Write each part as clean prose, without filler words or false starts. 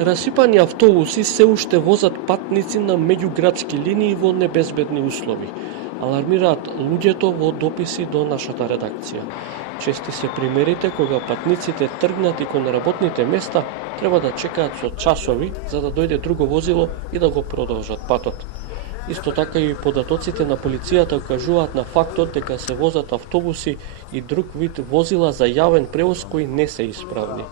Расипани автобуси се уште возат патници на меѓуградски линии во небезбедни услови, алармираат луѓето во дописи до нашата редакција. Чести се примерите кога патниците тргнати кон работните места треба да чекаат со часови за да дојде друго возило и да го продолжат патот. Исто така и податоците на полицијата укажуваат на фактот дека се возат автобуси и друг вид возила за јавен превоз кои не се исправни.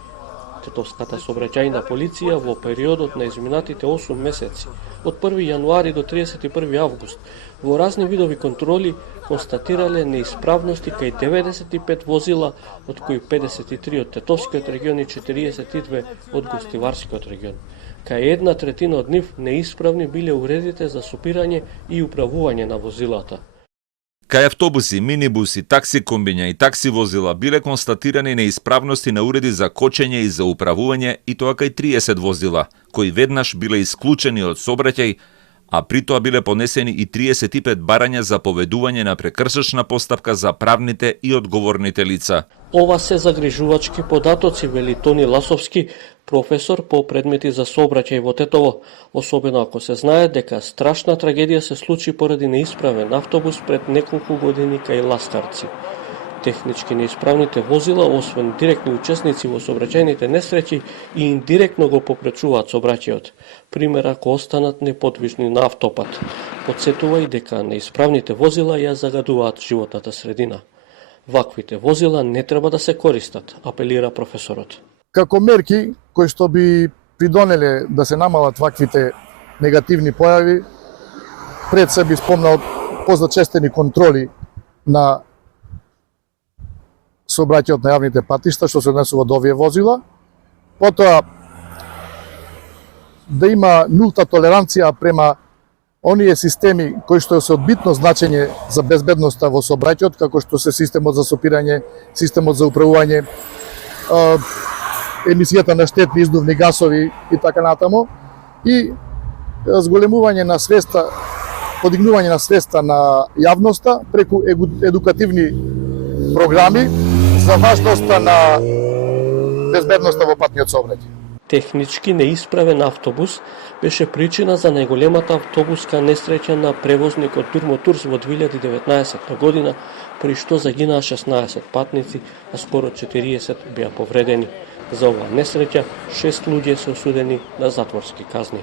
Тетовската сообраќајна полиција во периодот на изминатите 8 месеци, од 1 јануари до 31 август, во разни видови контроли констатирале неисправности кај 95 возила, од кои 53 од Тетовскиот регион и 42 од Гостиварскиот регион. Кај 1/3 од нив неисправни биле уредите за сопирање и управување на возилата. Кај автобуси, минибуси, такси комбиња и такси возила биле констатирани неисправности на уреди за кочење и за управување, и тоа кај 30 возила, кои веднаш биле исклучени од сообраќај, а при тоа биле понесени и 35 барања за поведување на прекршачна постапка за правните и одговорните лица. Ова се загрижувачки податоци, вели Тони Ласовски, професор по предмети за сообраќај во Тетово, особено ако се знае дека страшна трагедија се случи поради неисправен автобус пред неколку години кај Ластарци. Технички неисправните возила, освен директни учесници во сообраќајните несреќи, и индиректно го попречуваат сообраќајот. Пример ако останат неподвижни на автопат. Подсетува и дека неисправните возила ја загадуваат животната средина. Ваквите возила не треба да се користат, апелира професорот. Како мерки кои што би придонеле да се намалат ваквите негативни појави, пред се би спомнал позачестени контроли на сообраќајот на јавните патишта што се однесува до овие возила, потоа да има нулта толеранција према оние системи кои што се од битно значење за безбедноста во сообраќајот, како што се системот за сопирање, системот за управување, емисијата на штетни издувни гасови и така натаму, и зголемување на свеста, подигнување на свеста на јавноста преку едукативни програми за важноста на безбедноста во патниот сообраќај. Технички неисправен автобус беше причина за најголемата автобуска несреќа на превозникот Турмотурс во 2019 година, при што загинаа 16 патници, а скоро 40 беа повредени. За оваа несреќа 6 луѓе се осудени на затворски казни.